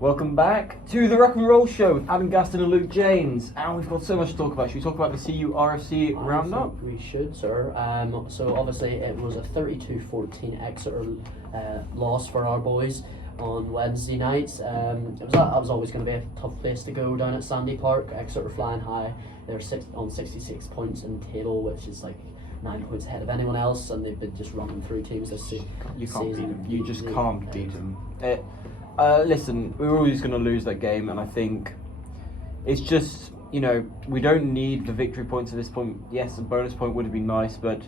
Welcome back to the Ruck and Roll show with Adam Gaston and Luke James, and we've got so much to talk about. Should we talk about the CURFC roundup? We should, sir. So obviously it was a 32-14 Exeter loss for our boys on Wednesday night. That was always going to be a tough place to go down at Sandy Park. Exeter flying high. They're on 66 points in the table, which is like 9 points ahead of anyone else, and they've been just running through teams this season. You can't beat them. You just can't beat them. Listen, we were always going to lose that game, and I think it's just, we don't need the victory points at this point. Yes, a bonus point would have been nice, but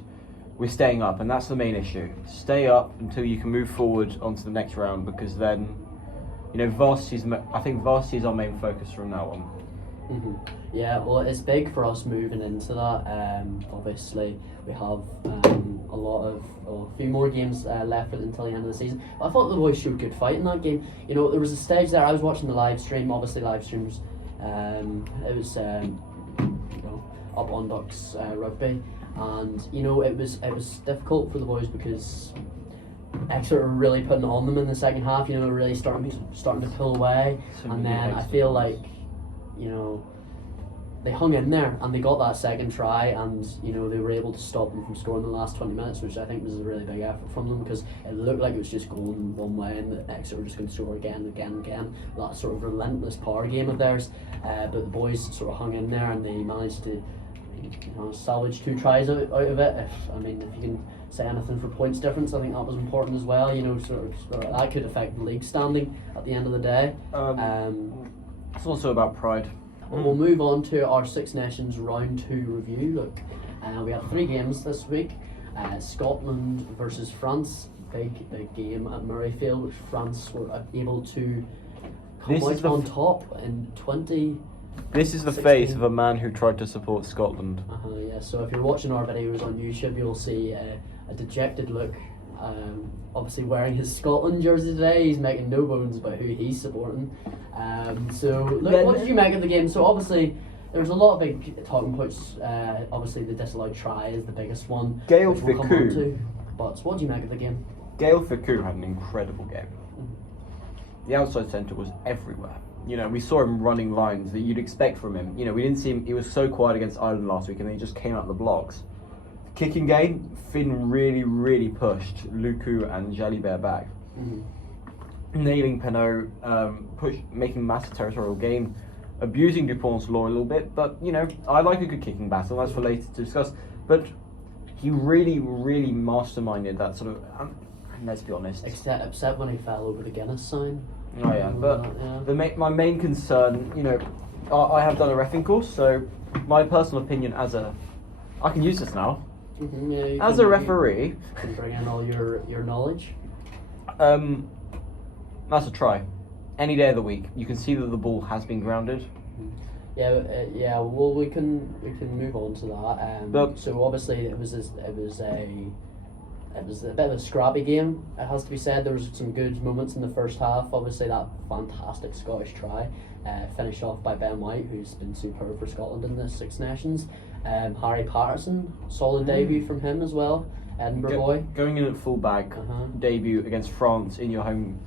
we're staying up, and that's the main issue. Stay up until you can move forward onto the next round, because then, I think varsity is our main focus from now on. Mm-hmm. Yeah, well, it's big for us moving into that. Obviously, we have a few more games left until the end of the season. But I thought the boys showed good fight in that game. There was a stage there. I was watching the live stream. Obviously, live streams. It was up on Ducks Rugby, and it was difficult for the boys because Exeter were really putting on them in the second half. Really starting to pull away, and then I feel like they hung in there and they got that second try, and they were able to stop them from scoring the last 20 minutes, which I think was a really big effort from them, because it looked like it was just going one way and that Exeter were just going to score again and again and again. That sort of relentless power game of theirs, but the boys sort of hung in there and they managed to salvage 2 tries out of it. If you can say anything for points difference, I think that was important as well. That could affect the league standing at the end of the day. It's also about pride. We'll move on to our Six Nations Round 2 review. Look, we had 3 games this week. Scotland versus France, big game at Murrayfield, which France were able to come out on top in 20. This is the face of a man who tried to support Scotland. Yeah, so if you're watching our videos on YouTube, you'll see a dejected look. Obviously wearing his Scotland jersey today. He's making no bones about who he's supporting. What did you make of the game? So obviously there's a lot of big talking points. Obviously the disallowed try is the biggest one. Gail Ficou. But what do you make of the game? Gail Ficou had an incredible game. The outside centre was everywhere. We saw him running lines that you'd expect from him. We didn't see him. He was so quiet against Ireland last week, and then he just came out of the blocks. Kicking game, Finn really, really pushed Luku and Jalibert back. Nailing Penaud, making massive territorial gain, abusing Dupont's law a little bit, but I like a good kicking battle, that's for later to discuss. But he really, really masterminded that sort of, and let's be honest. Except when he fell over the Guinness sign. Oh yeah, but my main concern, I have done a reffing course, so my personal opinion I can use this now. As a referee, you can bring in all your knowledge. That's a try. Any day of the week, you can see that the ball has been grounded. Yeah. Well, we can move on to that. So obviously, it was a bit of a scrappy game, it has to be said. There was some good moments in the first half. Obviously, that fantastic Scottish try, finished off by Ben White, who's been superb for Scotland in the Six Nations. Harry Patterson, solid debut from him as well. Edinburgh boy. Going in at full back, debut against France in your home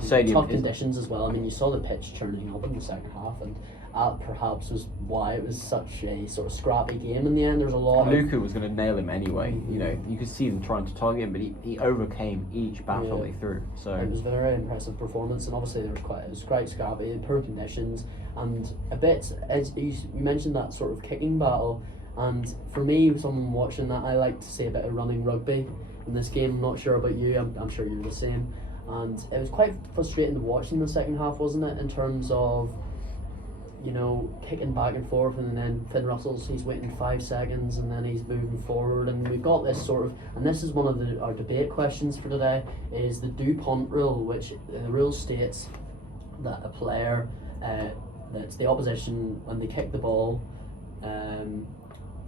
stadium. Tough conditions as well. You saw the pitch turning up in the second half, and that perhaps was why it was such a sort of scrappy game in the end. There was a lot Luku was going to nail him anyway. You could see them trying to target him, but he overcame each battle way through. So it was a very impressive performance, and obviously it was quite scrappy, poor conditions, and a bit, as you mentioned, that sort of kicking battle. And for me, someone watching that, I like to see a bit of running rugby in this game. I'm not sure about you. I'm sure you're the same. And it was quite frustrating to watch in the second half, wasn't it? In terms of kicking back and forth, and then Finn Russell's, he's waiting 5 seconds and then he's moving forward, and we've got this sort of, and this is one of our debate questions for today, is the Dupont rule, which the rule states that a player, that's the opposition, when they kick the ball,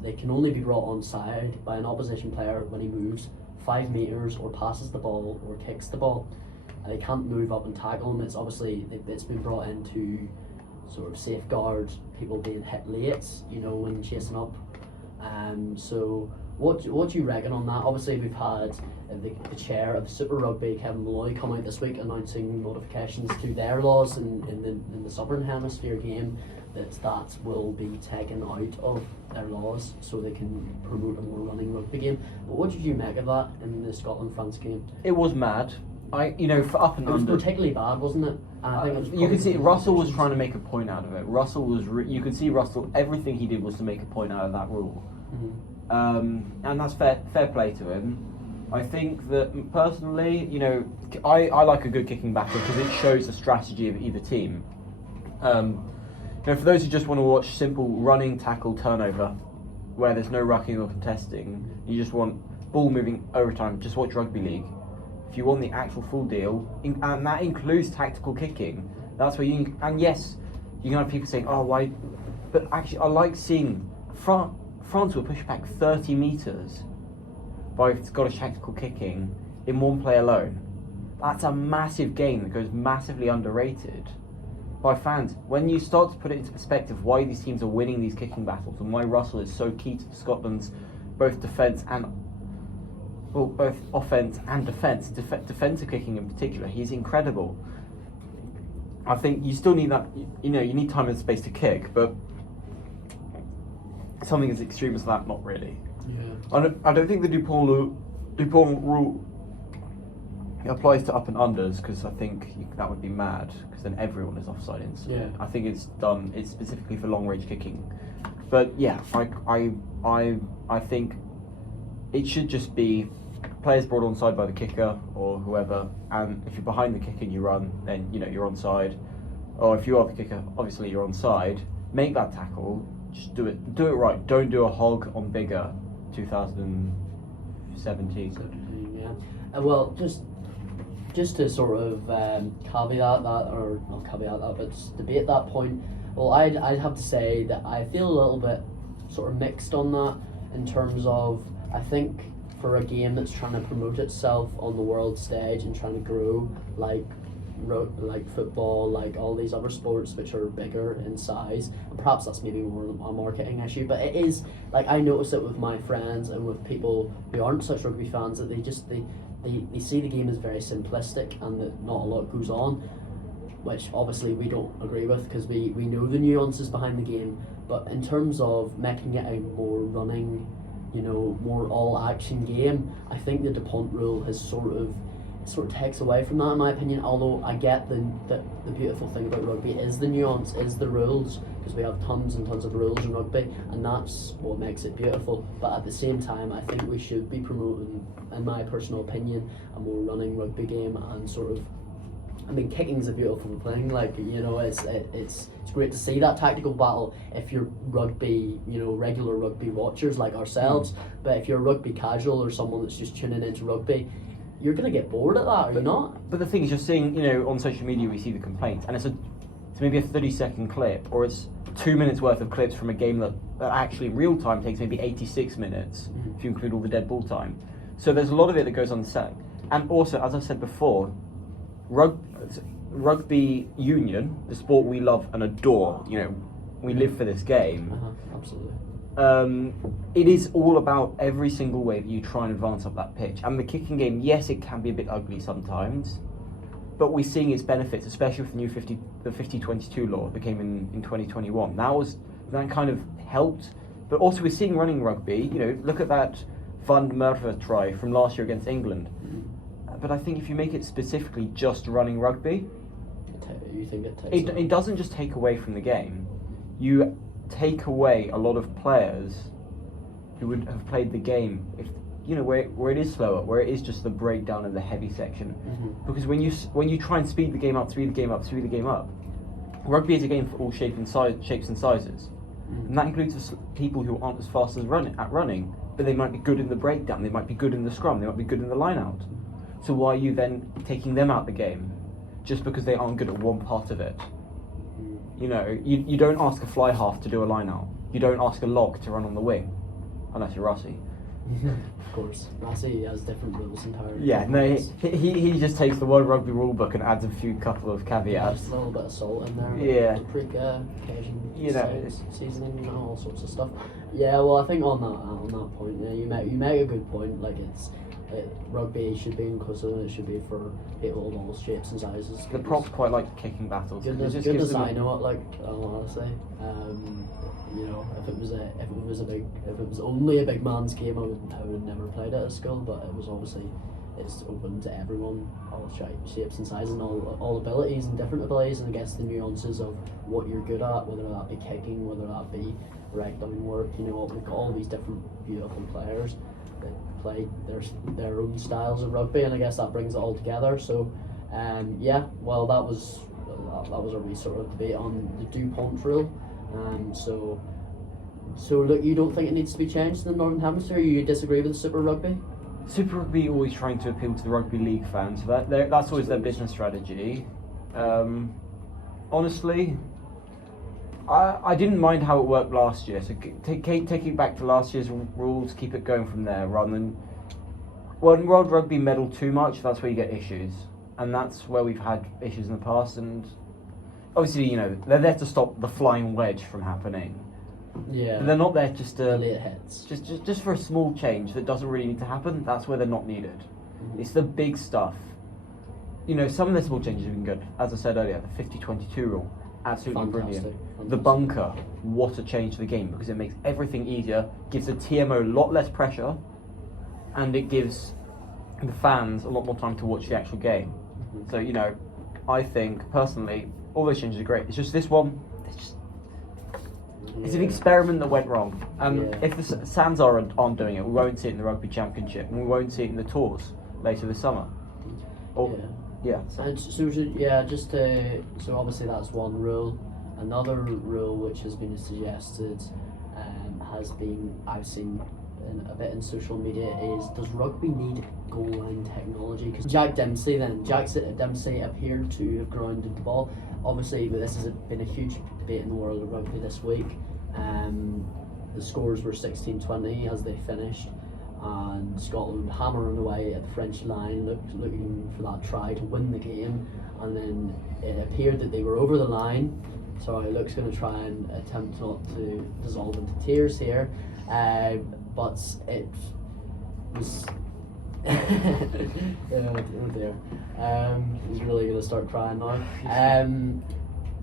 they can only be brought onside by an opposition player when he moves 5 metres or passes the ball or kicks the ball. They can't move up and tackle him. It's obviously, it's been brought in to sort of safeguard people being hit late, when chasing up. So what do you reckon on that? Obviously we've had the chair of the Super Rugby, Kevin Malloy, come out this week announcing modifications to their laws in the Southern Hemisphere game that will be taken out of their laws so they can promote a more running rugby game. But what did you make of that in the Scotland-France game? It was mad. For up and It was under, particularly bad, wasn't it? I think it was you could see Russell was decisions. trying to make a point out of it. You could see Russell. Everything he did was to make a point out of that rule, and that's fair play to him. I think that personally, I like a good kicking battle because it shows the strategy of either team. For those who just want to watch simple running, tackle, turnover, where there's no rucking or contesting, you just want ball moving overtime, just watch rugby league. If you want the actual full deal, and that includes tactical kicking, that's where and yes, you can have people saying, oh, why? But actually, I like seeing France will push back 30 metres by Scottish tactical kicking in one play alone. That's a massive game that goes massively underrated by fans. When you start to put it into perspective why these teams are winning these kicking battles and why Russell is so key to Scotland's both defence and both offence and defence, defensive kicking in particular, he's incredible. I think you still need that, you need time and space to kick, but something as extreme as that, not really. Yeah. I don't think the Dupont rule applies to up and unders because I think that would be mad because then everyone is offside instantly. Yeah. I think it's specifically for long range kicking, but yeah, I think it should just be players brought onside by the kicker or whoever, and if you're behind the kicker and you run, then you're onside, or if you are the kicker, obviously you're onside. Make that tackle, just do it right. Don't do a hog on bigger 2017. Yeah. Well, just to sort of caveat that, or not caveat that, but just debate that point. Well, I'd have to say that I feel a little bit sort of mixed on that in terms of, I think for a game that's trying to promote itself on the world stage and trying to grow like football, like all these other sports which are bigger in size, and perhaps that's maybe more a marketing issue, but it is, like, I notice it with my friends and with people who aren't such rugby fans that they see the game as very simplistic and that not a lot goes on, which obviously we don't agree with because we know the nuances behind the game. But in terms of making it a more running, more all-action game, I think the Dupont rule has sort of takes away from that, in my opinion. Although I get the beautiful thing about rugby is the nuance, is the rules, because we have tons and tons of rules in rugby, and that's what makes it beautiful. But at the same time, I think we should be promoting, in my personal opinion, a more running rugby game and sort of. I mean, kicking's a beautiful thing. Like, it's great to see that tactical battle if you're rugby, regular rugby watchers like ourselves. But if you're a rugby casual or someone that's just tuning into rugby, you're gonna get bored at that, are you not? But the thing is, you're seeing, on social media, we see the complaints, and it's maybe a 30-second clip, or it's 2 minutes worth of clips from a game that actually in real time takes maybe 86 minutes, if you include all the dead ball time. So there's a lot of it that goes unsaid. And also, as I said before, rugby union, the sport we love and adore, we live for this game. Absolutely. It is all about every single way that you try and advance up that pitch. And the kicking game, yes, it can be a bit ugly sometimes, but we're seeing its benefits, especially with the new 50-22 law that came in 2021. That kind of helped, but also we're seeing running rugby. Look at that Van Merwe try from last year against England. But I think if you make it specifically just running rugby, you think it doesn't just take away from the game. You take away a lot of players who would have played the game if where it is slower, where it is just the breakdown of the heavy section. Because when you try and speed the game up, rugby is a game for all shapes and sizes, and that includes people who aren't as fast as running, but they might be good in the breakdown, they might be good in the scrum, they might be good in the line out. So why are you then taking them out the game just because they aren't good at one part of it? You don't ask a fly half to do a line out. You don't ask a lock to run on the wing, unless you're Rossi. Of course, Rossi has different rules entirely. Yeah, no, he just takes the World Rugby rule book and adds a couple of caveats. Just a little bit of salt in there. Yeah. Paprika, Cajun seasoning, all sorts of stuff. Yeah, well, I think on that point, you make a good point. Like, rugby should be inclusive, and it should be for people of all shapes and sizes. The props quite like kicking battles. Good, It just good gives them a- design of it, like honestly. You know, if it was only a big man's game, I would never played it at school. But it was obviously, it's open to everyone, all shapes and sizes, and all abilities and different abilities, and I guess the nuances of what you're good at, whether that be kicking, whether that be rec down work. You know, we've got all these different beautiful players that play their own styles of rugby, and I guess that brings it all together. So, yeah, well, that was a wee sort of debate on the DuPont rule. So look, you don't think it needs to be changed in the Northern Hemisphere? You disagree with the Super Rugby? Super Rugby always trying to appeal to the rugby league fans. So that's always their business strategy. Honestly, I didn't mind how it worked last year. So taking it back to last year's rules, keep it going from there rather than when World Rugby meddle too much. That's where you get issues, and that's where we've had issues in the past. And obviously, you know, they're there to stop the flying wedge from happening. Yeah. But they're not there just to late hits. just for a small change that doesn't really need to happen. That's where they're not needed. Mm-hmm. It's the big stuff. You know, some of the small changes have been good. As I said earlier, the 50-22 rule, absolutely brilliant. The bunker, what a change to the game, because it makes everything easier, gives the TMO a lot less pressure, and it gives the fans a lot more time to watch the actual game. Mm-hmm. So, you know, I think personally all those changes are great. It's just this one, it's an experiment that went wrong. If the Sands aren't doing it, we won't see it in the Rugby Championship, and we won't see it in the tours later this summer. So obviously that's one rule. Another rule which has been suggested has been, I've seen a bit in social media, is does rugby need goal line technology? Because Jack Dempsey appeared to have grounded the ball. Obviously, but this has been a huge debate in the world of rugby this week. The scores were 16-20 as they finished, and Scotland hammering away at the French line, looking for that try to win the game, and then it appeared that they were over the line. Sorry, Luke's going to try and attempt not to dissolve into tears here, but it was oh dear. He's really going to start crying now.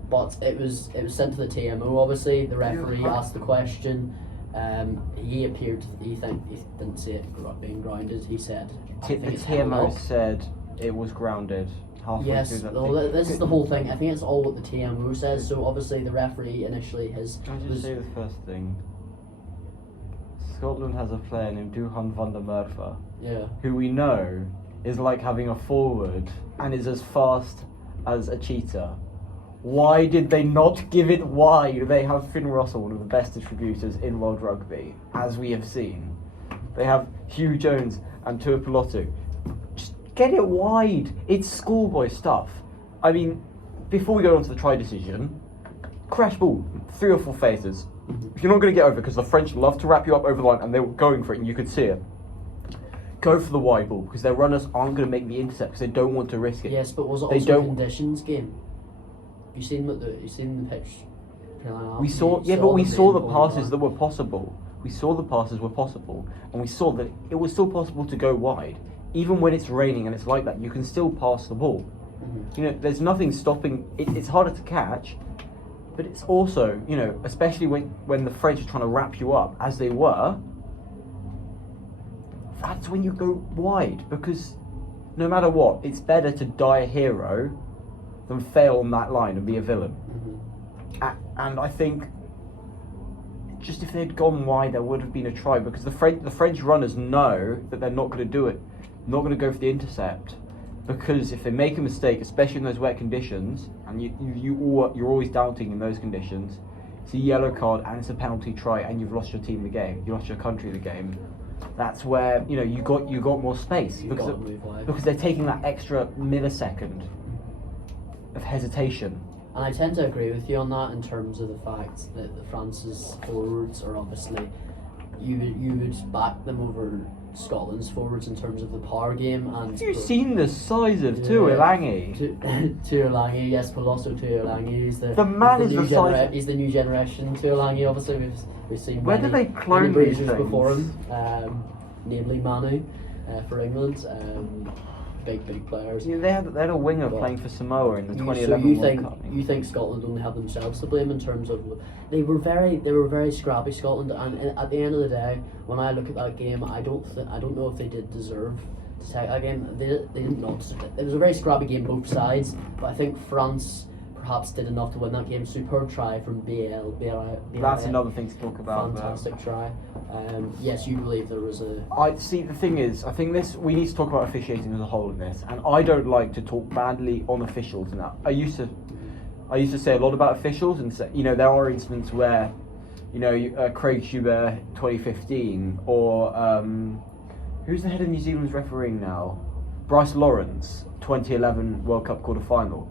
But it was sent to the TMO. Obviously, the referee asked the question. He didn't see it being grounded. He said The TMO said it was grounded. Yes, this is the whole thing. I think it's all what the TMO says. So obviously the referee initially Can I just say the first thing? Scotland has a player named Duhan van der Merwe, who we know is like having a forward and is as fast as a cheetah. Why did they not give it wide? They have Finn Russell, one of the best distributors in world rugby, as we have seen. They have Hugh Jones and Tuipulotu. Just get it wide. It's schoolboy stuff. I mean, before we go on to the try decision, crash ball, 3 or 4 phases. If you're not going to get over, because the French love to wrap you up over the line, and they were going for it, and you could see it. Go for the wide ball, because their runners aren't going to make the intercept, because they don't want to risk it. Yes, but was it also a conditions game? You seen the pitch? We saw the passes that were possible. We saw the passes were possible, and we saw that it was still possible to go wide, even when it's raining and it's like that. You can still pass the ball. Mm-hmm. You know, there's nothing stopping. It's harder to catch, but it's also, you know, especially when the French are trying to wrap you up as they were. That's when you go wide, because no matter what, it's better to die a hero than fail on that line and be a villain. Mm-hmm. And I think just if they'd gone wide, there would have been a try, because the French runners know that they're not going to do it, not going to go for the intercept, because if they make a mistake, especially in those wet conditions, and you're always doubting in those conditions, it's a yellow card and it's a penalty try, and you've lost your team the game, you lost your country the game. That's where, you know, you got more space, because they're taking that extra millisecond of hesitation. And I tend to agree with you on that, in terms of the fact that the France's forwards are obviously, you would back them over Scotland's forwards in terms of the power game. And have you seen the size of Tuilangi? Tuilangi, yes, but also Tuilangi. He's the new generation Tuilangi. Obviously, we've seen where do they clone these things before him, namely Manu. for England. Big players. Yeah, they had a winger But playing for Samoa in the 2011 so you World think Cup. you think Scotland only have themselves to blame in terms of they were very scrappy, Scotland, and at the end of the day, when I look at that game, I don't know if they did deserve to take that game. They did not. It was a very scrappy game both sides, but I think France perhaps did enough to win that game. Superb try from BL. That's another thing to talk about. Fantastic try. Yes, you believe there was a. I see. The thing is, I think we need to talk about officiating as a whole in this, and I don't like to talk badly on officials. Now, I used to say a lot about officials, and say, there are incidents where, Craig Schubert 2015, or who's the head of New Zealand's refereeing now, Bryce Lawrence 2011 World Cup quarter final.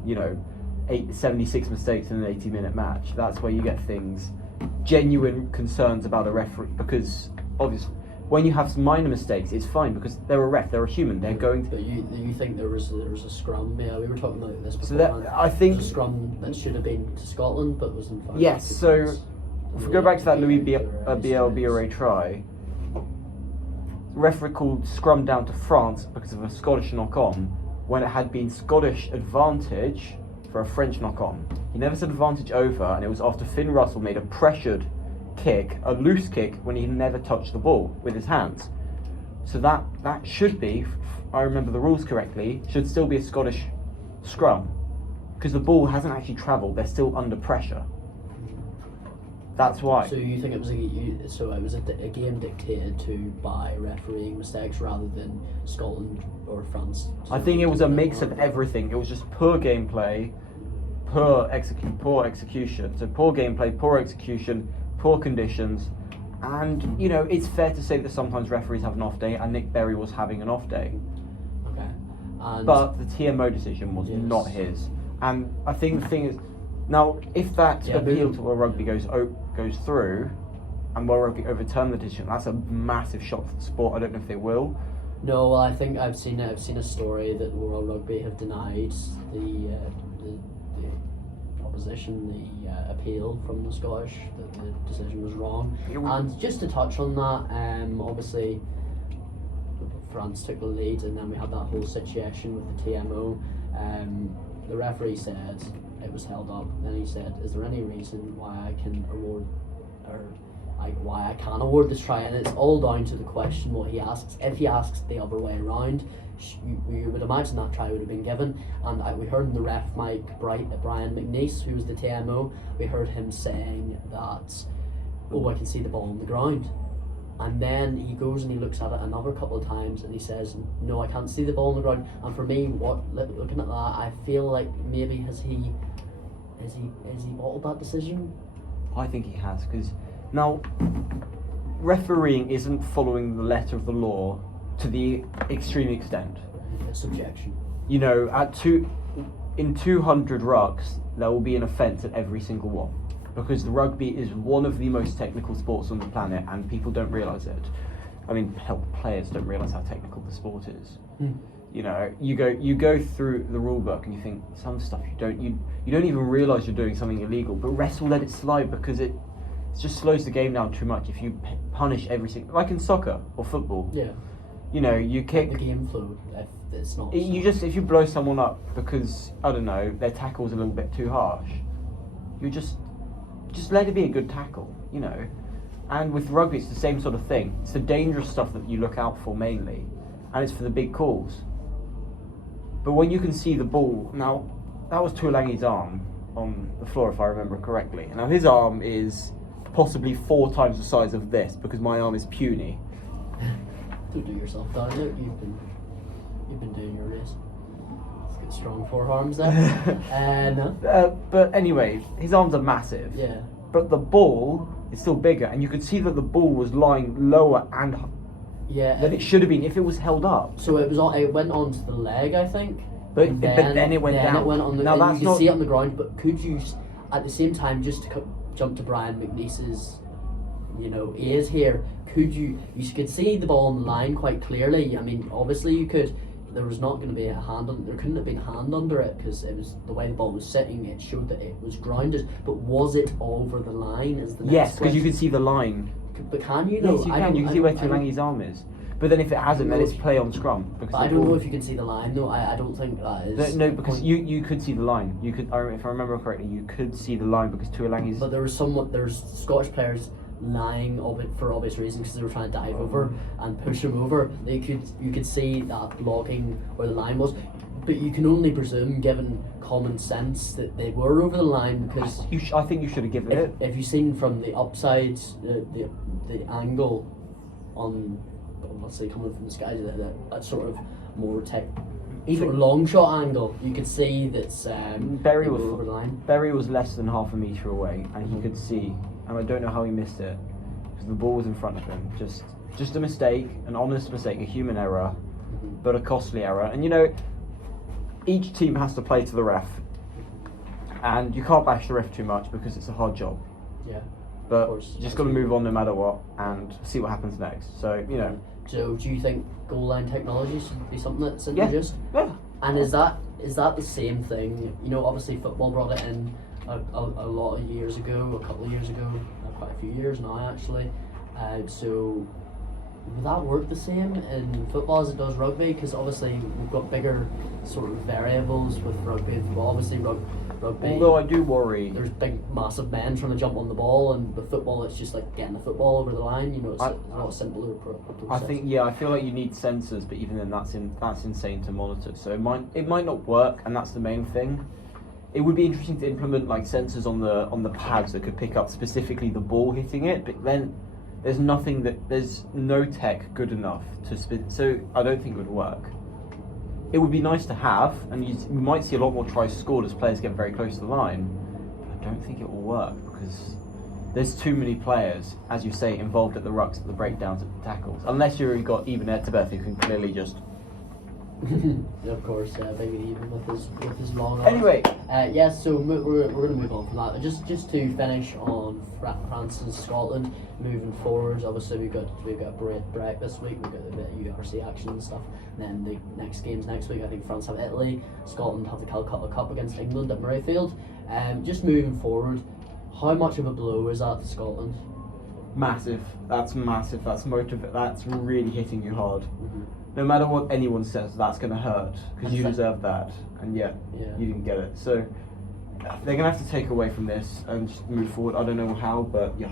76 mistakes in an 80-minute match. That's where you get things, genuine concerns about a referee, because obviously when you have some minor mistakes, it's fine because they're a ref, they're a human, they're going to. But you think there was a scrum? Yeah, we were talking about this before. So that I think a scrum that should have been to Scotland, but was in fact. Yes. So if we go back to that Louis Bielbiere try, the referee called scrum down to France because of a Scottish knock-on when it had been Scottish advantage for a French knock-on. He never said advantage over, and it was after Finn Russell made a pressured kick, a loose kick, when he never touched the ball with his hands. So that should be, if I remember the rules correctly, should still be a Scottish scrum, because the ball hasn't actually travelled, they're still under pressure. That's why. So you think it was a game dictated to by refereeing mistakes rather than Scotland or France? I think it was a mix of everything. It was just poor gameplay, poor execution. So poor gameplay, poor execution, poor conditions, and it's fair to say that sometimes referees have an off day, and Nick Berry was having an off day. Okay. But the TMO decision was not his, and I think the thing is, now if that appeal to World Rugby goes through, and World Rugby overturn the decision, that's a massive shock for the sport. I don't know if they will. No, well, I think I've seen a story that World Rugby have denied the opposition the appeal from the Scottish that the decision was wrong. And just to touch on that, obviously France took the lead, and then we had that whole situation with the TMO. The referee said it was held up. Then he said, "Is there any reason why I can award why I can't award this try?" And it's all down to the question what he asks. If he asks the other way around, you would imagine that try would have been given. And we heard in the ref mic, Brian McNeice, who was the TMO, we heard him saying that, I can see the ball on the ground. And then he goes and he looks at it another couple of times and he says, "No, I can't see the ball on the ground." And for me, looking at that, I feel like maybe has he bottled that decision? I think he has, because now refereeing isn't following the letter of the law to the extreme extent. It's subjection. In 200 rucks, there will be an offence at every single one, because the rugby is one of the most technical sports on the planet, and people don't realise it. I mean, players don't realise how technical the sport is. You go through the rule book and you think some stuff you don't even realise you're doing something illegal, but refs will let it slide because it just slows the game down too much. If you punish every single, like in soccer or football, you kick the game flow. If it's not, if you blow someone up because I don't know their tackle's a little bit too harsh, you just let it be a good tackle, And with rugby, it's the same sort of thing. It's the dangerous stuff that you look out for mainly, and it's for the big calls. But when you can see the ball, now that was Tuolangi's arm on the floor, if I remember correctly. Now his arm is possibly 4 times the size of this, because my arm is puny. Don't do yourself down. Look, you've been doing your race. Let's get strong forearms there. No. But anyway, his arms are massive. Yeah. But the ball is still bigger, and you could see that the ball was lying lower and than it should have been if it was held up. So it went onto the leg, I think. But then it went down. It went on the. Now and that's you can see it on the ground. But could you, at the same time, just to jump to Brian McNeice's, ears here? You could see the ball on the line quite clearly. I mean, obviously you could. There was not going to be a hand on. There couldn't have been a hand under it because it was the way the ball was sitting. It showed that it was grounded. But was it over the line? Is the next yes, because you question. could see the line. But can you? Yes, you can. You can see where Tuolangi's arm is. But then if it hasn't, then it's play on scrum. Because But I don't know if you can see the line though. I don't think that is. No, because you could see the line. You could, if I remember correctly, you could see the line because Tuolangi's. But there's Scottish players lying of it for obvious reasons because they were trying to dive over and push him over. You could see that blocking where the line was, but you can only presume, given common sense, that they were over the line because I think you should have given it. If you've seen from the upside, the angle on, let's say, coming from the sky, that sort of more sort of long shot angle, you could see that Berry they was were over the line. Berry was less than half a metre away, and he could see. And I don't know how he missed it because the ball was in front of him. Just a mistake, an honest mistake, a human error, but a costly error. And you know, each team has to play to the ref, and you can't bash the ref too much because it's a hard job. Yeah. But you just got to move on no matter what and see what happens next. So you know. So do you think goal line technology should be something that's introduced? Yeah. And is that the same thing? You know, obviously football brought it in a lot of years ago, a couple of years ago, quite a few years now actually. So would that work the same in football as it does rugby? Because obviously we've got bigger sort of variables with rugby and football. Obviously rugby. Although I do worry. There's big, massive men trying to jump on the ball, and with football, it's just like getting the football over the line. You know, it's a lot simpler process. I feel like you need sensors, but even then, that's insane to monitor. So it might not work, and that's the main thing. It would be interesting to implement like sensors on the pads that could pick up specifically the ball hitting it, but then there's no tech good enough to so I don't think it would work. It would be nice to have, and we might see a lot more tries scored as players get very close to the line, but I don't think it will work because there's too many players, as you say, involved at the rucks, at the breakdowns, at the tackles. Unless you've got Eben Etebeth, who can clearly just... Yeah, of course, big Eben with his long arms. Anyway, so we're going to move on from that. Just to finish on France and Scotland, moving forwards. Obviously, we've got a break this week. We've got a bit of URC action and stuff. And then the next games next week, I think France have Italy, Scotland have the Calcutta Cup against England at Murrayfield. Just moving forward, how much of a blow is that to Scotland? Massive. That's massive. That's That's really hitting you hard. No matter what anyone says, that's going to hurt because you deserve that, and yet you didn't get it. So they're going to have to take away from this and just move forward. I don't know how, but yeah,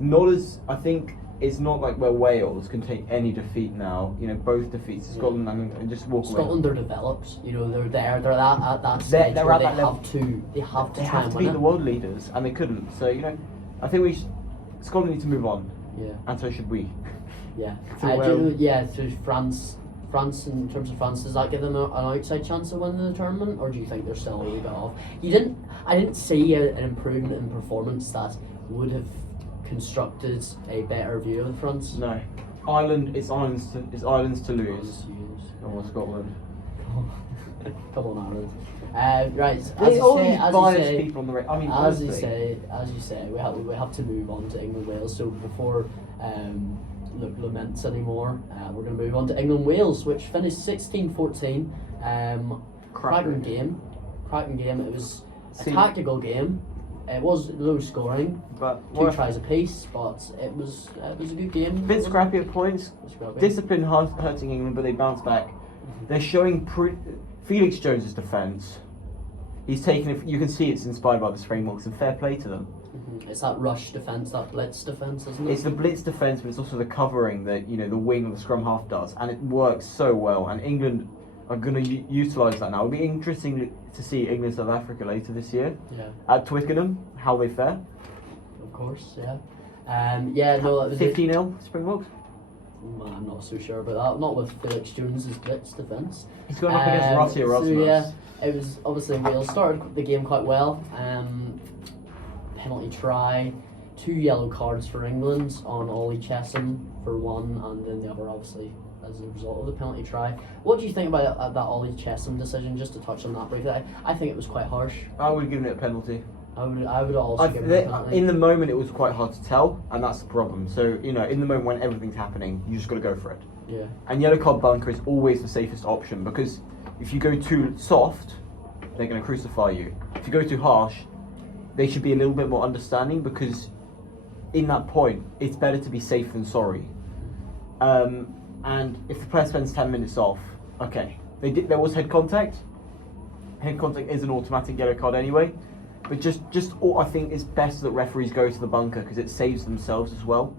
not as I think it's not like where Wales can take any defeat now. You know, both defeats, Scotland and just walk away. Scotland are developed. You know, they're there. They're at that stage where they have to be the world leaders, and they couldn't. So you know, I think Scotland need to move on. Yeah, and so should we. Yeah, to France. In terms of France, does that give them an outside chance of winning the tournament, or do you think they're still a wee bit off? I didn't see an improvement in performance that would have constructed a better view of France. No, It's Ireland's to lose. Or Scotland. Come on, Ireland. Right, as you say, we have to move on to England Wales. So before laments anymore, we're going to move on to England Wales, which finished 16-14. Cracking game. It was a tactical game. It was low scoring, but 2 tries apiece, but it was a good game. Bit scrappy at points. Discipline hurting England, but they bounced back. They're showing Felix Jones' defence. He's taken it. You can see it's inspired by the frameworks, and fair play to them. It's that rush defence, that blitz defence, isn't it? It's the blitz defence, but it's also the covering that the wing of the scrum half does, and it works so well. And England are going to utilise that now. It'll be interesting to see England South Africa later this year. Yeah. At Twickenham, how they fare. Of course, yeah. It was 15-0 Springboks. I'm not so sure about that. Not with Felix Jones' blitz defence. He's going up against Rossi Erasmus. So yeah, it was obviously Wales started the game quite well. Penalty try, 2 yellow cards for England on Ollie Chesham for 1, and then the other obviously as a result of the penalty try. What do you think about that Ollie Chesham decision? Just to touch on that briefly, I think it was quite harsh. I would have given it a penalty. I would also give it a penalty. In the moment, it was quite hard to tell, and that's the problem. So in the moment when everything's happening, you just got to go for it. Yeah. And yellow card bunker is always the safest option, because if you go too soft, they're going to crucify you. If you go too harsh, they should be a little bit more understanding, because in that point, it's better to be safe than sorry. And if the player spends 10 minutes off, okay, there was head contact. Head contact is an automatic yellow card anyway. But I think it's best that referees go to the bunker because it saves themselves as well.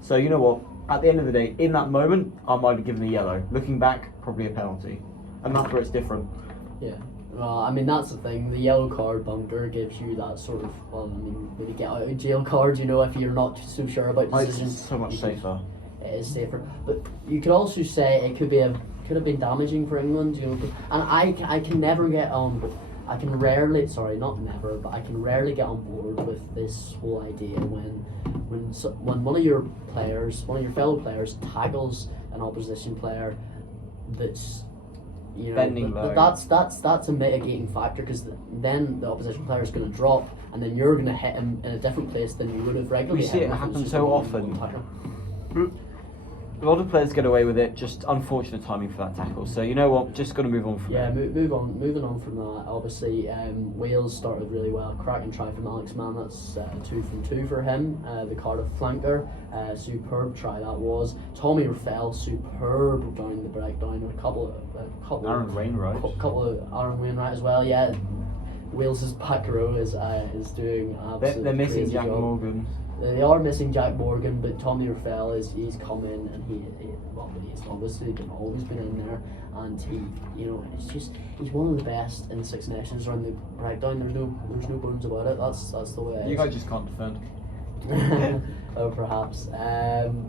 So you know what? At the end of the day, in that moment, I might have given a yellow. Looking back, probably a penalty. And that's where it's different. Yeah. Well, I mean, that's the thing. The yellow card bunker gives you that sort of, maybe get out of jail card, if you're not so sure about decisions. It's so much safer. It is safer. But you could also say it could have been damaging for England, And I can never get on, but I can rarely get on board with this whole idea when one of your fellow players tackles an opposition player that's bending low. That's a mitigating factor because then the opposition player is going to drop and then you're going to hit him in a different place than you would have regularly. We see it happen so often. A lot of players get away with it, just unfortunate timing for that tackle. So you know what, just got to move on from that. Moving on from that. Obviously, Wales started really well. Cracking try from Alex Mann. That's 2 from 2 for him. The Cardiff flanker, superb try that was. Tommy Raffel, superb down the breakdown with a couple of Aaron Wainwright. Couple of Aaron Wainwright as well. Yeah, Wales's back row is doing absolutely. They're missing crazy Jack job. Morgan. They are missing Jack Morgan, but Tommy Raffel he's come in and he's obviously always been in there, and he's one of the best in the Six Nations around the breakdown. There's no bones about it. That's the way it is. You guys just can't defend. Oh, perhaps.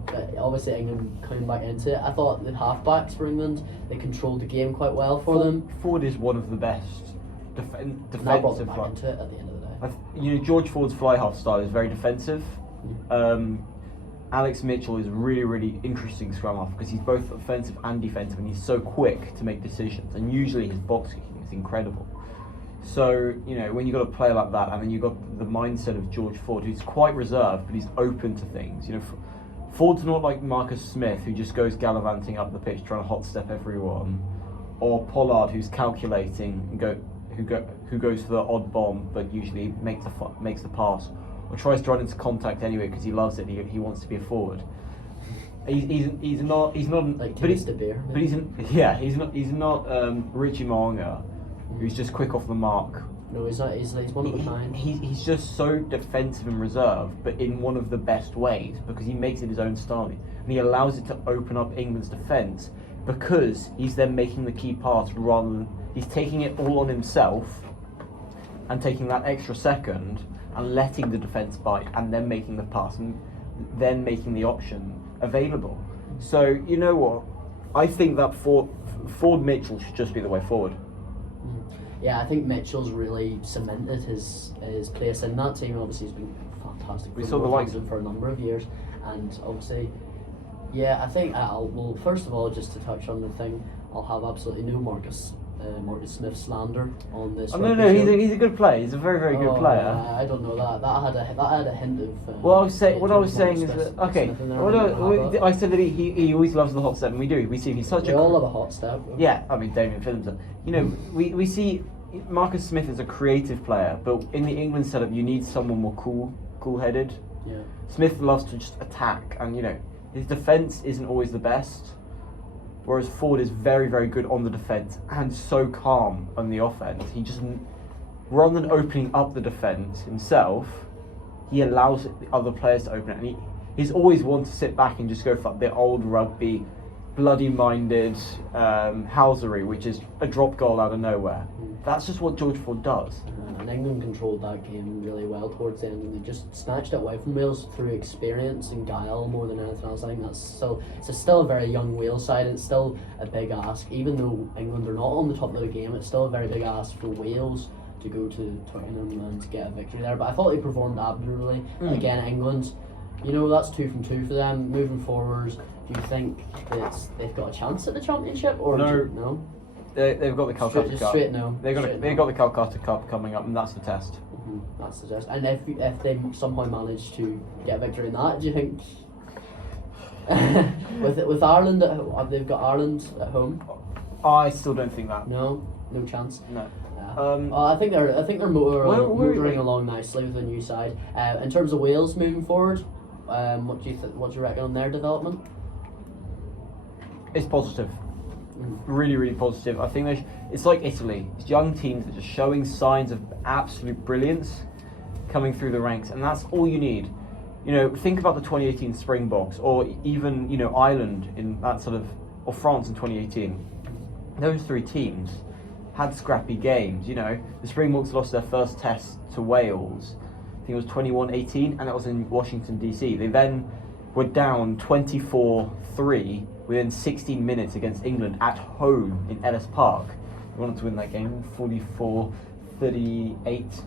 But obviously England coming back into it. I thought the halfbacks for England, they controlled the game quite well for them. Ford is one of the best defensive brought them back into it at the end of the day. George Ford's fly half style is very defensive. Alex Mitchell is a really, really interesting scrum half because he's both offensive and defensive, and he's so quick to make decisions. And usually his box kicking is incredible. So when you got a player like that, and then you got the mindset of George Ford, who's quite reserved, but he's open to things. Ford's not like Marcus Smith, who just goes gallivanting up the pitch trying to hot step everyone, or Pollard, who's calculating and who goes for the odd bomb, but usually makes the pass, or tries to run into contact anyway because he loves it. He wants to be a forward. He's not like but he's Beer, but he's not Richie Mo'unga, who's just quick off the mark. No, he's not. He's one of a kind. He's just so defensive and reserved, but in one of the best ways because he makes it his own style and he allows it to open up England's defence because he's then making the key pass rather than he's taking it all on himself and taking that extra second and letting the defence bite and then making the pass and then making the option available. So you know what? I think that Ford Mitchell should just be the way forward. Yeah, I think Mitchell's really cemented his place in that team. Obviously, he's been fantastic. We saw the likes for a number of years, and obviously, yeah, I think first of all, just to touch on the thing, I'll have absolutely no Marcus Smith slander on this. Oh, no, he's a good player. He's a very, very good player. I don't know that. That had a hint of. What I was saying is that okay. I said that he always loves the hot step, and we see he's such we all love a hot step. Yeah, I mean Damien Phillips. We see Marcus Smith is a creative player, but in the England setup, you need someone more cool-headed. Yeah. Smith loves to just attack, and his defense isn't always the best. Whereas Ford is very, very good on the defence and so calm on the offence. He just, rather than opening up the defence himself, he allows the other players to open it. And he's always one to sit back and just go for the old rugby, bloody-minded housery, which is a drop goal out of nowhere. That's just what George Ford does. And England controlled that game really well towards the end, and they just snatched it away from Wales through experience and guile more than anything else. I think it's still a very young Wales side. It's still a big ask, even though England are not on the top of the game. It's still a very big ask for Wales to go to Twickenham and to get a victory there. But I thought they performed admirably. Again, England, that's 2 from 2 for them. Moving forward, do you think that they've got a chance at the championship or no? They've got the Calcutta Cup. Straight no. They've got the Calcutta Cup coming up, and that's the test. Mm-hmm. That's the test. And if they somehow manage to get a victory in that, do you think with Ireland they've got Ireland at home? I still don't think that. No chance. No. I think they're motoring along nicely with the new side. In terms of Wales moving forward, what do you reckon on their development? It's positive. Really, really positive. I think it's like Italy. It's young teams that are just showing signs of absolute brilliance coming through the ranks, and that's all you need. You know, think about the 2018 Springboks, or even, you know, Ireland in that sort of, or France in 2018. Those three teams had scrappy games. You know, the Springboks lost their first test to Wales. I think it was 21-18, and that was in Washington DC. They then were down 24-3 within 16 minutes against England at home in Ellis Park. They wanted to win that game 44-38,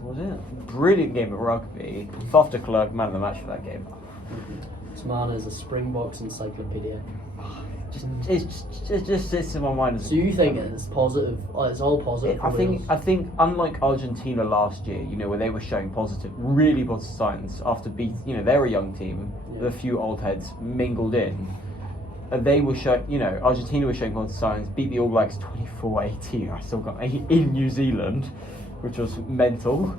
was it? Brilliant game of rugby. Faf de Klerk, man of the match for that game. This man is a Springboks encyclopedia. It just sits in my mind. So you think it's positive? It's all positive. I think unlike Argentina last year, you know, where they were showing really positive signs after you know, they're a young team, with a few old heads mingled in. They were showing, you know, Argentina was showing positive signs, beat the All Blacks 24-18. I still got in New Zealand, which was mental.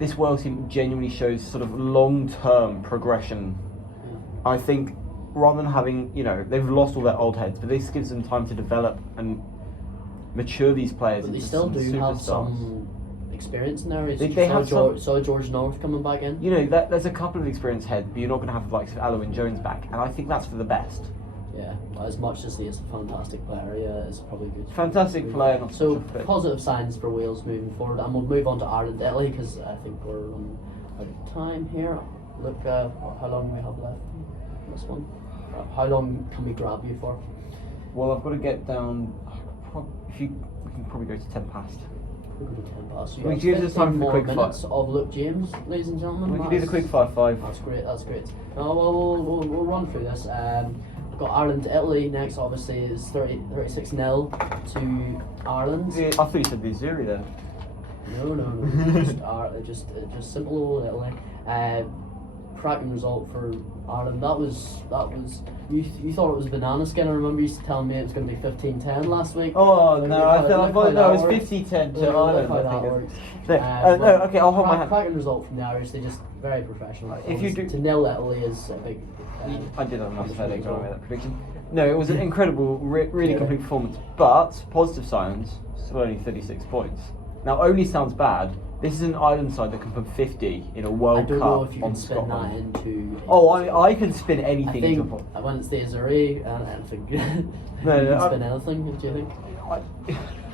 This Wales team genuinely shows sort of long-term progression. I think, rather than having, you know, they've lost all their old heads, but this gives them time to develop and mature these players. But they into still some do have superstars. some experience in there. They have George North coming back in. You know, there's a couple of experienced heads, but you're not going to have the likes of Alwyn Jones back, and I think that's for the best. Yeah, as much as he is a fantastic player, yeah, it's probably good. Fantastic player. Not So such a fit. positive signs for Wales moving forward, and we'll move on to Ireland, Italy, because I think we're running out of time here. Look, how long do we have left on this one? How long can we grab you for? Well, I've got to get down. We can probably go to 10 past. We're going to 10 past. So We you give got this time 15 for the more quick minutes fire. of Luke James, ladies and gentlemen. We can do the quick fire 5. That's great. That's great. We'll run through this. We've got Ireland to Italy next. Obviously, is 36-0 to Ireland. I thought you said the Zuri there. No. just simple old Italy. Cracking result for Ireland. That was. You thought it was banana skin. I remember you telling me it was going to be 15-10 last week. Oh no! I thought no, it was works. 50-10 to Look Ireland. how I that think. works. No, okay, I'll hold my hand. Cracking result from the Irish. They just very professional. If you do- to nil Italy is a big. I did have enough headache when I made that prediction. No, it was an incredible, really complete performance. But positive signs, still only 36 points. Now, only sounds bad. This is an Ireland side that can put 50 in a World Cup I don't know if you on can spin Scotland. that into. Oh, I can spin I anything think into a when it's the Azuri, I think you No, can spin anything. Do you think?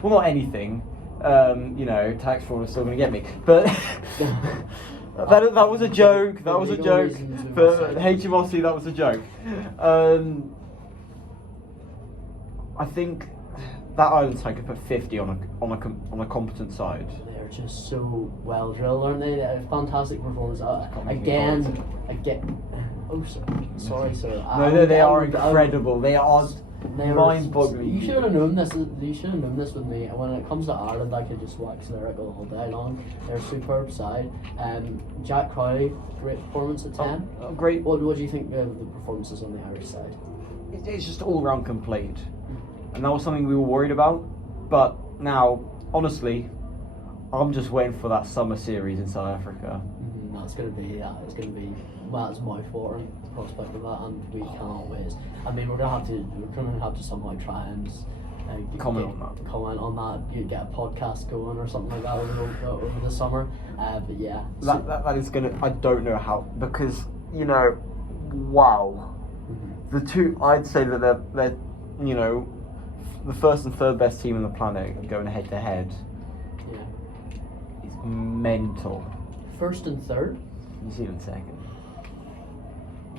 well, not anything. You know, tax fraud is still going to get me. But that was a joke. That was a legal joke. reasons we For must say. HMRC, that was a joke. I think that Ireland side could put 50 on a competent side. They're just so well drilled, aren't they? They're a fantastic performance. Again. Oh, sorry, sir. No, they are incredible. They are mind-boggling. You should have known this. You should have known this with me. And when it comes to Ireland, I could just wax lyrical all day long. They're a superb side. Jack Crowley, great performance at 10. Great. What do you think of the performances on the Irish side? It's just all round complete, and that was something we were worried about. But now, honestly, I'm just waiting for that summer series in South Africa. That's going to be it's going to be that's mouth-watering prospect of that, and we cannot wait. I mean, we're going to have to somehow try and comment on that. Get a podcast going or something like that over the summer. But yeah, that is gonna. I don't know how, because you know, wow. The two, I'd say that they're you know, the first and third best team on the planet going head to head. Yeah. It's mental. First and third. New Zealand second.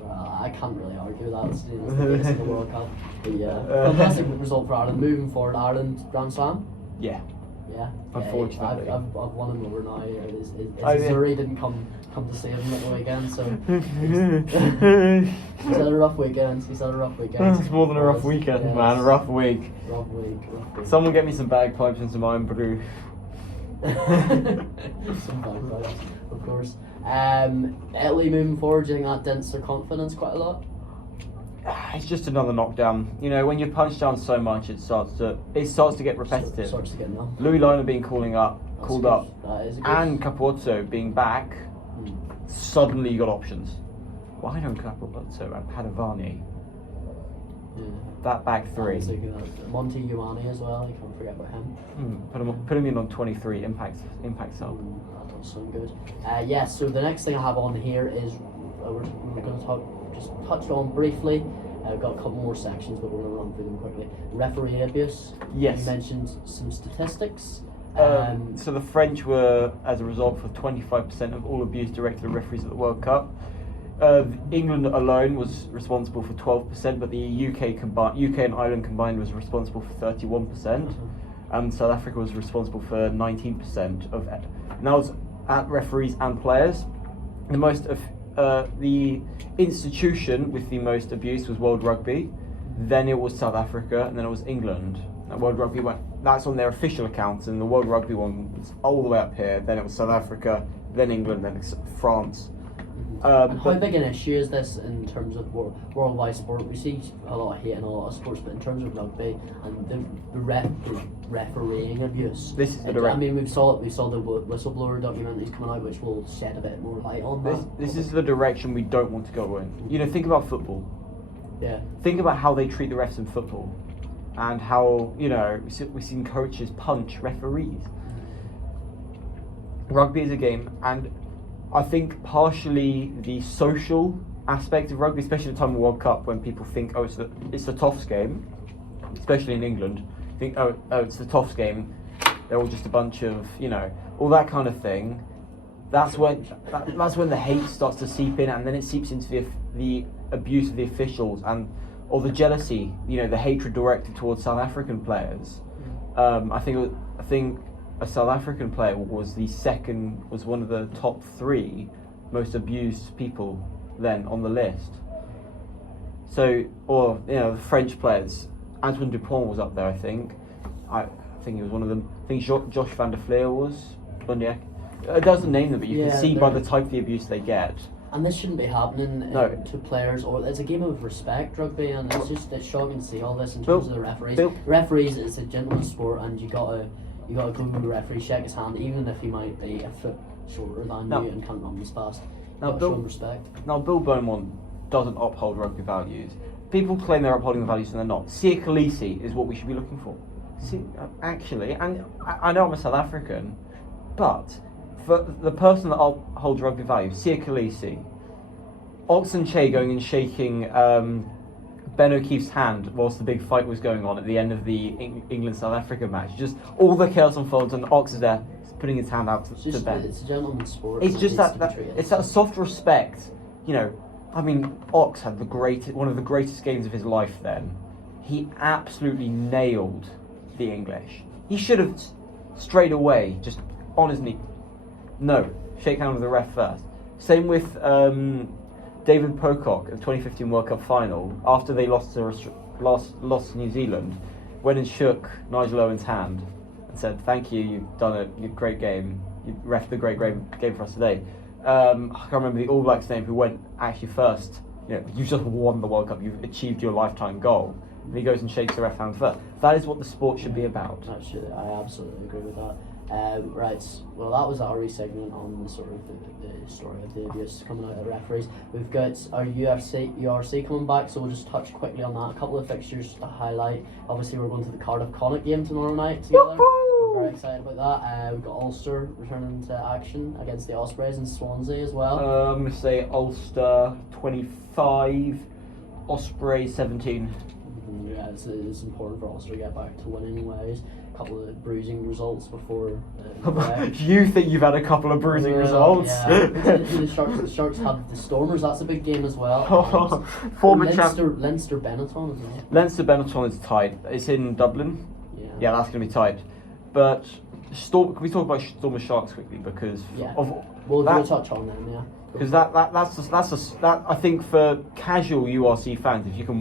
I can't really argue with that. It's the biggest in the World Cup. But yeah, fantastic result for Ireland. Moving forward, Ireland Grand Slam. Yeah. Yeah. Unfortunately. I've won him over now. Zuri didn't come to save him at the weekend, so he's had a rough weekend. It's more than a rough weekend, yeah, man. A rough week. Rough week. Someone get me some bagpipes and some iron brew. Some bagpipes, of course. Italy moving forward, do you think that dents their confidence quite a lot? It's just another knockdown. You know, when you're punched down so much, it starts to get repetitive. Starts to get numb. Louis Liner being called up, That is good. and Capozzo being back. Suddenly you got options. Why don't Capozzo and Padovani? Yeah. That back three. Monty Ioane as well. You can't forget about him. Put him in on 23. Impact sub. That does sound good. Yes. So the next thing I have on here is we're going to just touch on briefly. We've got a couple more sections, but we're going to run through them quickly. Referee abuse. Yes. You mentioned some statistics. So the French were, as a result, for 25% of all abuse directed at referees at the World Cup. England alone was responsible for 12%, but the UK and Ireland combined was responsible for 31%, and South Africa was responsible for 19% of it. And that was at referees and players. The most of the institution with the most abuse was World Rugby, then it was South Africa, and then it was England. And World Rugby that's on their official accounts, and the World Rugby one was all the way up here. Then it was South Africa, then England, then France. And how big an issue is this in terms of worldwide sport? We see a lot of hate in a lot of sports, but in terms of rugby and the refereeing abuse, this is the I mean, we saw the whistleblower documentaries coming out, which will shed a bit more light on that. This is the direction we don't want to go in. You know, think about football. Yeah. Think about how they treat the refs in football, and how, you know, we've seen coaches punch referees. Rugby is a game, and I think partially the social aspect of rugby, especially at the time of the World Cup, when people think, oh, it's the Toffs game, especially in England, think, oh, it's the Toffs game, they're all just a bunch of, you know, all that kind of thing. That's when the hate starts to seep in, and then it seeps into the abuse of the officials or the jealousy, you know, the hatred directed towards South African players. I think a South African player was one of the top 3 most abused people then on the list. So, or, you know, the French players, Antoine Dupont was up there, I think. I think he was one of them. I think Josh van der Fleer was. Bunyak. It doesn't name them, but you can see by the type of the abuse they get. And this shouldn't be happening to players, or it's a game of respect, rugby, and it's shocking to see all this in terms of the referees. Referees, it's a gentleman's sport, and you gotta go to the referee, shake his hand, even if he might be a foot shorter than you and can't run as fast. Show him respect. Now, Bill Beaumont doesn't uphold rugby values. People claim they're upholding the values and they're not. Sia Khaleesi is what we should be looking for. Actually, and I know I'm a South African, but for the person that upholds rugby values, Sia Khaleesi, Oxen Che going and shaking Ben O'Keefe's hand whilst the big fight was going on at the end of the England-South Africa match. Just all the chaos unfolds, and Ox is there putting his hand out to Ben. It's a gentleman's sport. It's just that soft respect. You know, I mean, Ox had one of the greatest games of his life then. He absolutely nailed the English. He should have straight away, just on his knee. No, shake hand with the ref first. Same with David Pocock at the 2015 World Cup final. After they lost to New Zealand, went and shook Nigel Owen's hand and said, "Thank you, you've done a great game. You refed a great game for us today." I can't remember the All Blacks' name, who went actually first. You know, you've just won the World Cup. You've achieved your lifetime goal. And he goes and shakes the ref hand first. That is what the sport should be about. I absolutely agree with that. Right, well, that was our segment on the sort of the story of the abuse coming out of the referees. We've got our URC coming back, so we'll just touch quickly on that. A couple of fixtures to highlight. Obviously, we're going to the Cardiff Connacht game tomorrow night together. We're very excited about that. We've got Ulster returning to action against the Ospreys in Swansea as well. I'm going to say Ulster 25, Ospreys 17. Yeah, it's important for Ulster to get back to winning ways. A couple of bruising results before. You think you've had a couple of bruising results? Yeah. the Sharks have the Stormers. That's a big game as well. Leinster Benetton as well. Leinster Benetton is tight. It's in Dublin. Yeah, that's going to be tight. But can we talk about Stormers Sharks quickly, because we'll touch on them. Yeah. Because that's I think for casual URC fans, if you can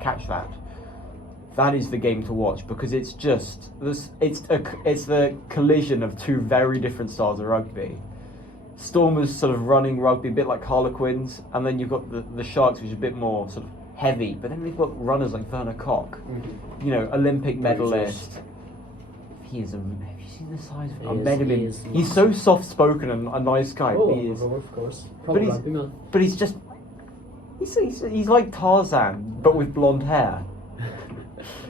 catch that is the game to watch, because it's just it's the collision of two very different styles of rugby. Stormers sort of running rugby, a bit like Harlequins, and then you've got the Sharks, which is a bit more sort of heavy. But then we've got runners like Werner Koch, you know, Olympic medalist. Have you seen the size of him? I met him. He's so soft-spoken and a nice guy. Oh, of course. But he's just He's like Tarzan, but with blonde hair.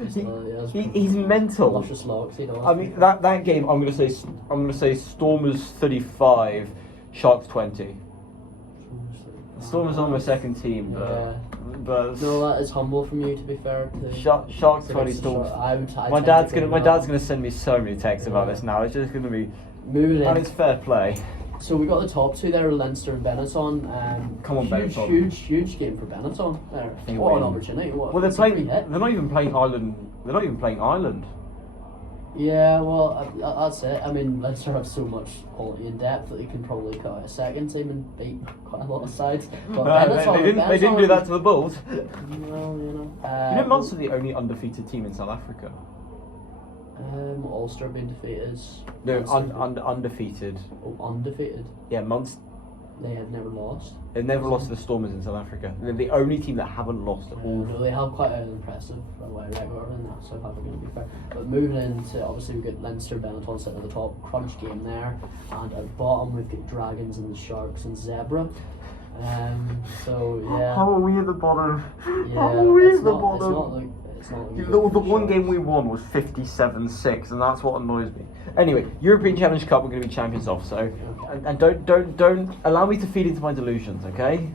He's mental. Luscious locks, you know. I mean, that game, I'm gonna say Stormers 35, Sharks 20. Stormers on my second team, but no, that is humble from you, to be fair. Sharks 20 Stormers. My dad's gonna send me so many texts about this now. It's just gonna be moving in. And it's fair play. So we got the top two there, Leinster and Benetton. Come on, Benetton. Huge game for Benetton. What an opportunity! Well, they're playing. They're not even playing Ireland. They're not even playing Ireland. Yeah, well, that's it. I mean, Leinster have so much quality and depth that they can probably cut out a second team and beat quite a lot of sides. But they didn't do that to the Bulls. Well, you know. You know, Munster are the only undefeated team in South Africa. Ulster being defeated. No, undefeated. Oh, undefeated. Yeah, Munster. They have never lost. They've never lost to the Stormers in South Africa. They're the only team that haven't lost at all. No, they have quite an impressive away record in that South Africa, to be fair. But moving into, obviously we've got Leinster, Benetton sitting at the top, crunch game there, and at the bottom we've got Dragons and the Sharks and Zebra. So yeah. How are we at the bottom? Yeah, How are we at the bottom? It's not the one game we won was 57-6, and that's what annoys me. Anyway, European Challenge Cup, we're going to be champions of. So, and don't allow me to feed into my delusions, okay?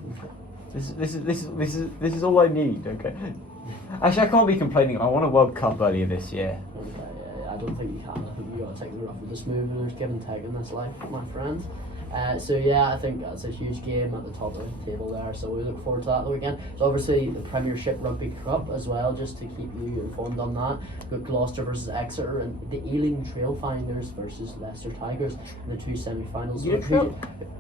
This is all I need, okay? Actually, I can't be complaining. I won a World Cup earlier this year. Okay, I don't think you can. I think you got to take the rough with the smooth, and there's give and take in this life, my friend. So yeah, I think that's a huge game at the top of the table there. So we look forward to that the weekend. So obviously the Premiership Rugby Cup as well, just to keep you informed on that. We've got Gloucester versus Exeter and the Ealing Trailfinders versus Leicester Tigers in the two semi-finals. The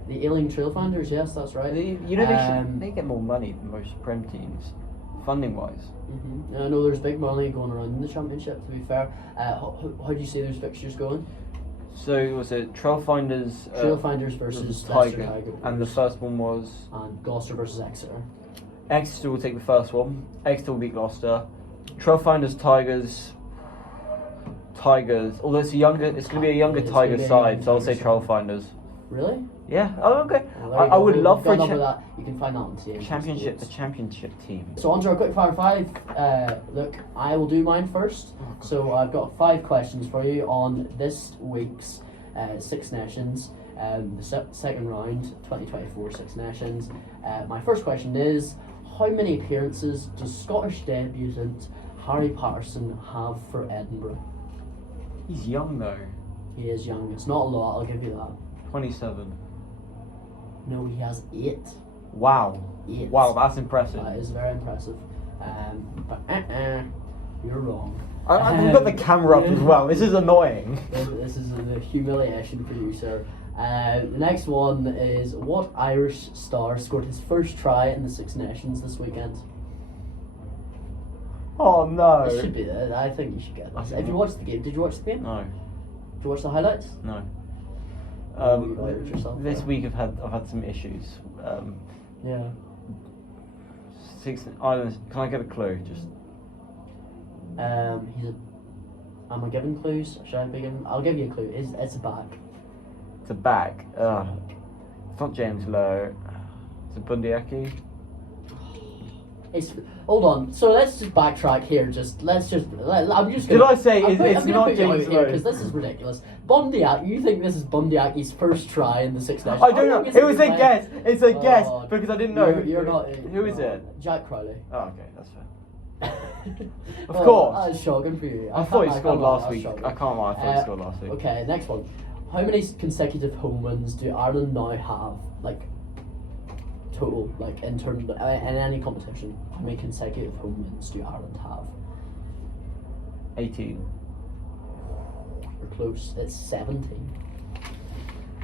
Ealing Trailfinders, yes, that's right. They get more money than most Prem teams, funding wise. I know there's big money going around in the Championship. To be fair, how do you see those fixtures going? So was it Trailfinders versus Leicester Tigers, and the first one was Gloucester versus Exeter. Exeter will take the first one. Exeter will beat Gloucester. Trailfinders Tigers. Although it's going to be a younger Tiger side, so I'll say Trailfinders. Really? Yeah. Oh, okay. Well, I would love for that. You can find that on the championship team. So on to our quick fire 5. Look, I will do mine first. So I've got 5 questions for you on this week's Six Nations, the second round, 2024 Six Nations. My first question is, how many appearances does Scottish debutant Harry Patterson have for Edinburgh? He's young though. He is young. It's not a lot, I'll give you that. 27. No, he has 8. Wow. 8. Wow, that's impressive. That is very impressive. But you're wrong. I've got the camera up as well. This is annoying. This is the humiliation for you, sir. The next one is, what Irish star scored his first try in the Six Nations this weekend? Oh no. This should be it. I think you should get this. If you watched the game, did you watch the game? No. Did you watch the highlights? No. This there. week I've had some issues. Yeah. Six Islands. Can I get a clue? Just. Am I giving clues? Should I be giving? I'll give you a clue. It's a back. It's a back. It's not James Lowe. It's a Bundyaki. Hold on. So let's just backtrack here. I'm just. Did I say it's not James Lowe? Because this is ridiculous. Bundyaki. You think this is Bundyaki's first try in the Six Nations? I don't know. It was a guess. It's a guess because I didn't know. You're not. Who is it? Jack Crowley. Oh, okay, that's fair. Of Well, course. That is shocking for you. I thought he scored last week. I can't lie. I thought he scored last week. Okay, next one. How many consecutive home wins do Ireland now have? Like total, like in terms of, in any competition, how many consecutive home wins do Ireland have? 18. We're close. It's 17.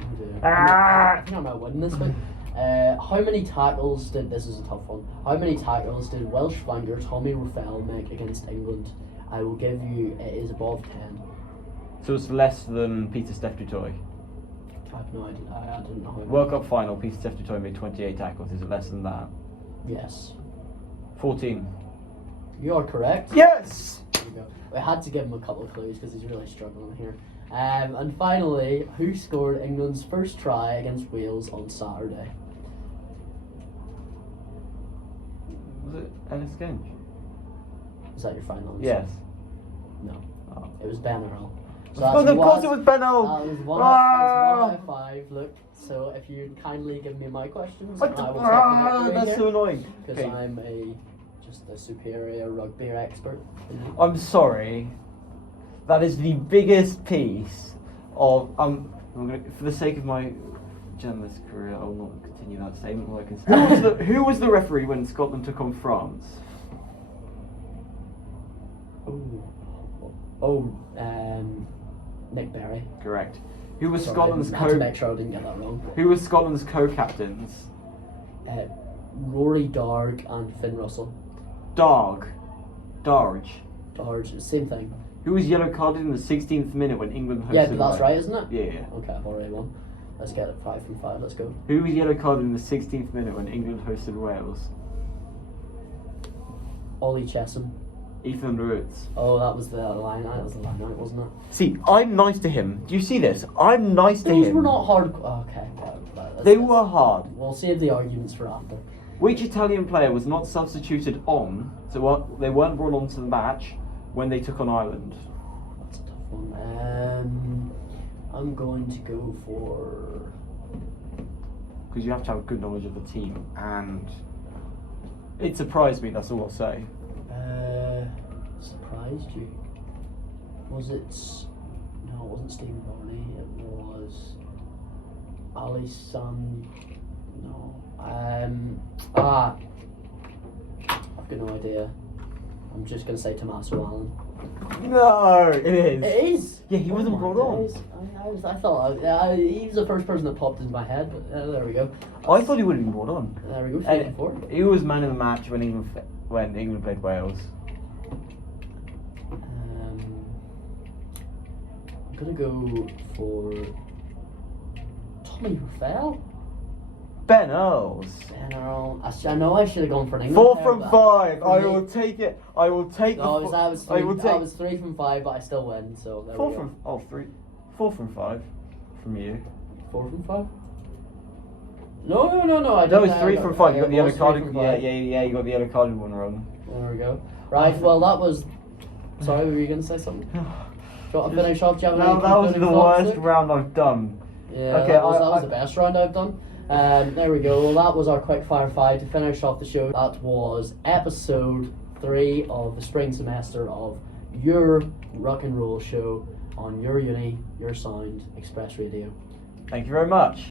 Oh dear. I think I might win this one. How many tackles did, this is a tough one, how many tackles did Welsh flanker Tommy Rafel make against England? I will give you, it is above 10. So it's less than Peter Steph-Dutoy. I have no idea, I don't know how many. World Cup final, Peter Steph-Dutoy made 28 tackles. Is it less than that? Yes. 14. You are correct. Yes! There you go. I had to give him a couple of clues because he's really struggling here. And finally, who scored England's first try against Wales on Saturday? Was it Ennis Genge? Is that your final answer? Yes. No. Oh. It was Ben Earl. So Of course it was Ben Earl. That was one out of 5. Look, so if you'd kindly give me my questions, I will take the That's so annoying. Because Okay. I'm just a superior rugby expert. I'm sorry. That is the biggest piece of I'm gonna, for the sake of my journalist career, I will not continue that statement. All I can say. Who was the referee when Scotland took on France? Nick Berry. Correct. Who was Sorry, Scotland's I had to make sure I didn't get that wrong. Who was Scotland's co-captains? Rory Darg and Finn Russell. Darge. Darge, same thing. Who was yellow carded in the 16th minute when England hosted? Yeah, but that's Wales? right, isn't it? Yeah. Okay, I've already won. Let's get it 5 from 5. Let's go. Who was yellow carded in the 16th minute when England hosted Wales? Ollie Chesham. Ethan Roots. Oh, that was the line out. That was the line out, wasn't it? See, I'm nice to him. Do you see this? I'm nice to Those him. were not hard. Okay, They were hard. We'll save the arguments for after. Which Italian player was not substituted on, so they weren't brought onto the match when they took on Ireland? That's a tough one. I'm going to go for. Because you have to have good knowledge of the team, and it surprised me. That's all I'll say. Surprised you? Was it? No, it wasn't Stephen Barney. It was Alisson. No. I've got no idea. I'm just gonna say Tommaso Allen. No, it is. It is. Yeah, he wasn't brought on. I thought he was the first person that popped into my head, but there we go. I thought he would have been brought on. There we go. 3 and 4. He was man of the match when England played Wales. I'm gonna go for Tommy Ruffell. Ben Earls. Ben Earl. I know I should have gone for an England 4 player, from but 5. for I me- will take it. I will take No, the. I was I will take 3 from 5, but I still win. So there 4 we go. from 3. 4 from 5 from you. 4 from 5. No. I No, didn't- it's 3 I from 5. You got it the yellow was 3 carded. from Yeah, 5. you got the yellow carded one wrong. There we go. Right. Well, that was. Sorry, were you gonna say something? Do you want to finish off? Do you have any No, that was the concluding thoughts, worst Luke? round I've done. Yeah, Okay, that was the best round I've done. There we go. Well, that was our quick fire 5 to finish off the show. That was episode 3 of the spring semester of your Ruck and Roll show on your uni, your sound, Express Radio. Thank you very much.